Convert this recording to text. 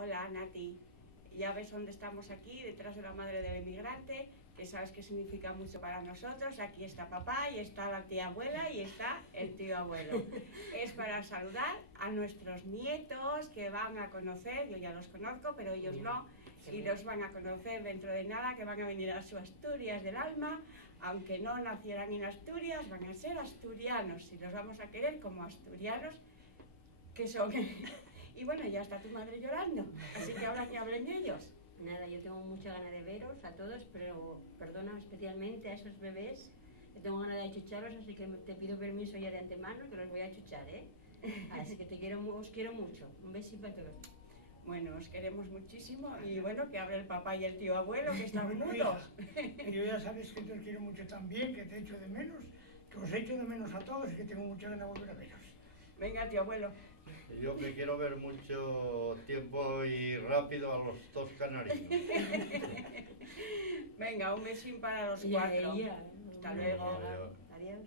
Hola, Nati. Ya ves dónde estamos aquí, detrás de la madre del inmigrante, que sabes que significa mucho para nosotros. Aquí está papá y está la tía abuela y está el tío abuelo. Es para saludar a nuestros nietos que van a conocer, yo ya los conozco, pero ellos no, y los van a conocer dentro de nada, que van a venir a su Asturias del alma. Aunque no nacieran en Asturias, van a ser asturianos y los vamos a querer como asturianos que son. Y bueno, ya está tu madre llorando, así que ahora que hablen ellos. Nada, yo tengo mucha ganas de veros a todos, pero perdona especialmente a esos bebés, que tengo ganas de achucharlos, así que te pido permiso ya de antemano, que los voy a achuchar, ¿eh? Así que os quiero mucho. Un besito a todos. Bueno, os queremos muchísimo y bueno, que hable el papá y el tío abuelo, que están mudos. Yo ya sabes que te quiero mucho también, que te echo de menos, que os echo de menos a todos y que tengo mucha ganas de volver a veros. Venga, tío abuelo. Yo que quiero ver mucho tiempo y rápido a los dos canarios. Venga, un besín para los cuatro. Ya. Hasta luego. Adiós. Adiós.